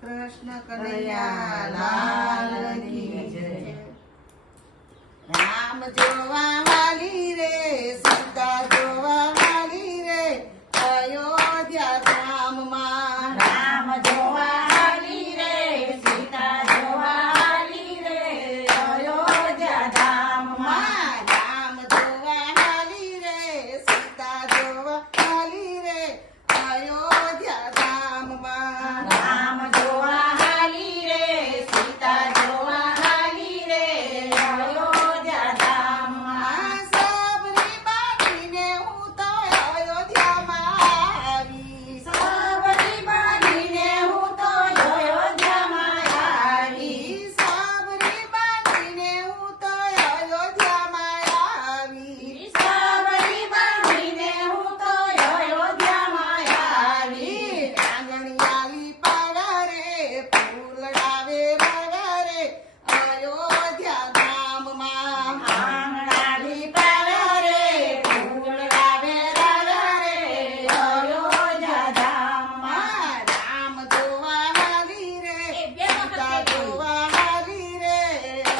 કૃષ્ણ કનૈયા લાલ કી જય. રામ જોવા વાલી રે સીતા જોવા વાલી રે અયોધ્યા ધામમાં. રામ જોવા વાલી રે સીતા જોવા વાલી રે અયોધ્યા ધામમાં. રામ જોવા વાલી રે સીતા જોવા વાલી રે અયોધ્યા ધામમાં. રામ જોવા વાલી રે સીતા જોવા વાલી રે અયોધ્યા ધામમાં. સબરી બાળીને હું તો અયોધ્યામાં આવી. સબરી બાંધીને હું તો અયોધ્યામાં આવી. સબરી બાળીને હું તો અયોધ્યામાં આવી. સબરી બાંધીને હું તો અયોધ્યામાં આવી. આંગણિયાલી પાડરે ફૂલડાવે રગરે અયોધ્યા ધામમાં. આંગણાલી પાડરે ફૂલ વાવે રગરે અયોધ્યા ધામમાં. રામ જોવા વાલી રે સીતા જોવા વાલી રે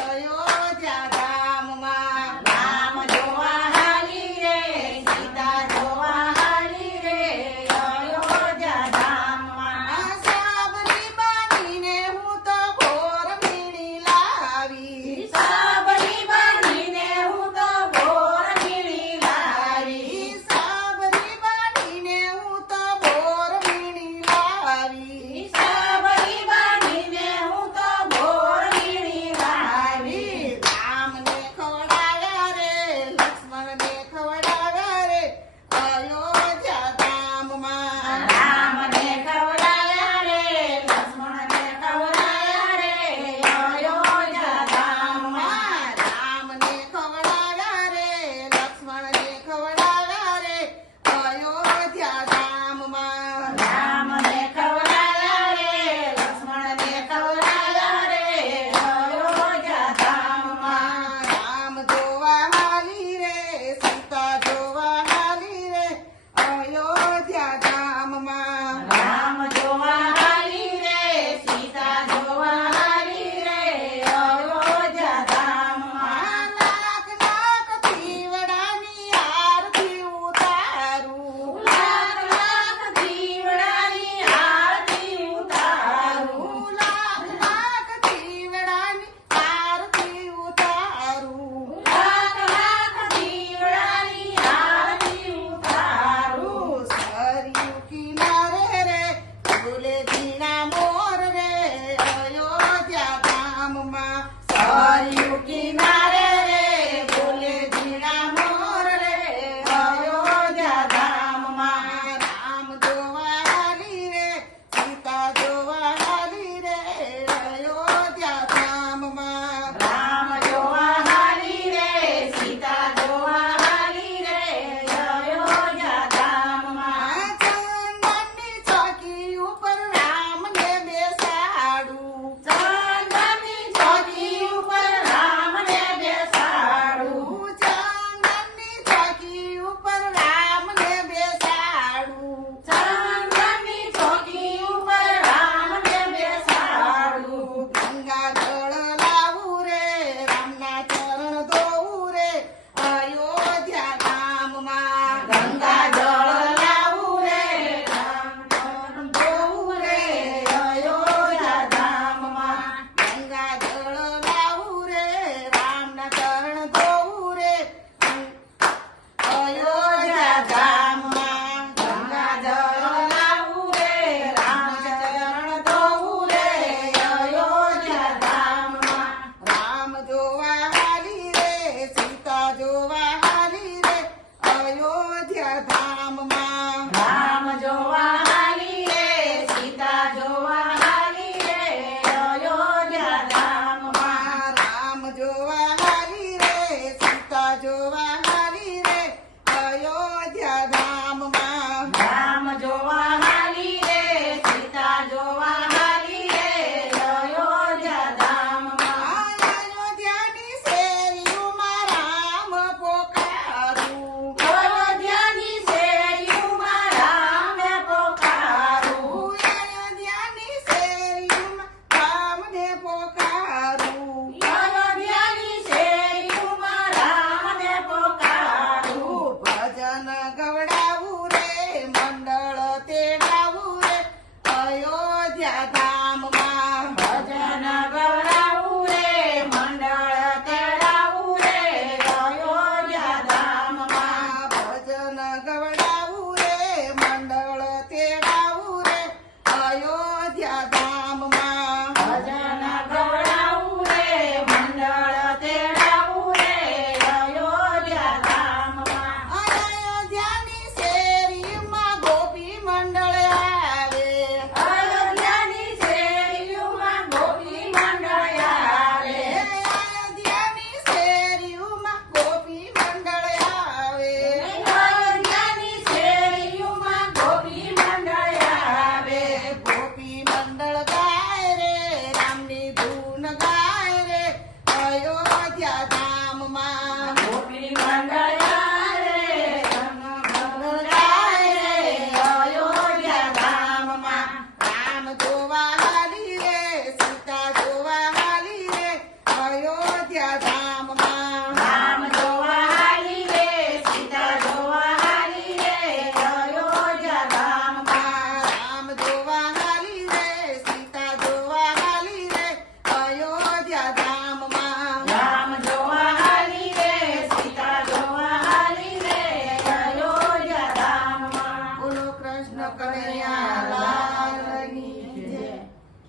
અયોધ્યા ધામમાં. રામ જોવા વાલી રે સીતા જોવા વાલી રે અયોધ્યા ધામમાં. સબરી બાંધીને હું તો ભોર મીણી લાવી. સબરી બાંધીને હું તો ભોર મીણી લાવી. સબરી બાંધીને હું તો ભોર મીણી લાવી. સબરી બાંધીને હું તો ભોર મીણી લાવી. રામને ખવડાવ્યા રે લક્ષ્મણને ખવડાવ્યા રે અયોધ્યા ધામમાં. રામને ખવડાવ્યા રે લક્ષ્મણને ખવડાવ્યા રે અયોધ્યા ધામમાં. રામને ખવડાવ્યા રે લક્ષ્મણને ખવડાવ્યા રે અયોધ્યા ધામમાં. રામને ખવડાવ્યા રે લક્ષ્મણને ખવડાવ્યા રે અયોધ્યા ધામમાં. રામ જોવા વાલી રે સીતા જોવા વાલી રે અયોધ્યા ધામમાં. રામ જોવા વાલી રે સીતા જોવા વાલી રે અયોધ્યા ધામમાં. લાખ લાખ દીવડાની આરતી ઉતારું. લાખ લાખ દીવડાની આરતી ઉતારું. લાખ લાખ દીવડાની આરતી ઉતારું. લાખ લાખ દીવડાની આરતી ઉતારું. સરયુ કિનારે રે બોલે ઝીણા મોર રે અયોધ્યા ધામમાં. સરયુ કિનારે રે બોલે ઝીણા મોર રે અયોધ્યા ધામમાં. રામ જોવા વાલી રે સીતા જોવા વાલી રે અયોધ્યા ધામમાં. રામ જોવા વાલી રે સીતા જોવા વાલી રે અયોધ્યા ધામમાં. ચંદનની ચોકી ઉપર રામને બેસાડું. ચંદનની ચોકી ઉપર અયોધ્યા ધામમાં ભજન ગવડાવું રે મંડળ તેડાવું રે અયોધ્યા ધામમાં અયોધ્યાની શેરીમાં ગોપી મંડળ આવે અયોધ્યાની શેરીઓમાં ગોપી મંડળ આવે અયોધ્યાની શેરીમાં ગોપી મંડળ આવે અયોધ્યાની શેરીઓમાં ગોપી મંડળ આવે ગોપી મંડળ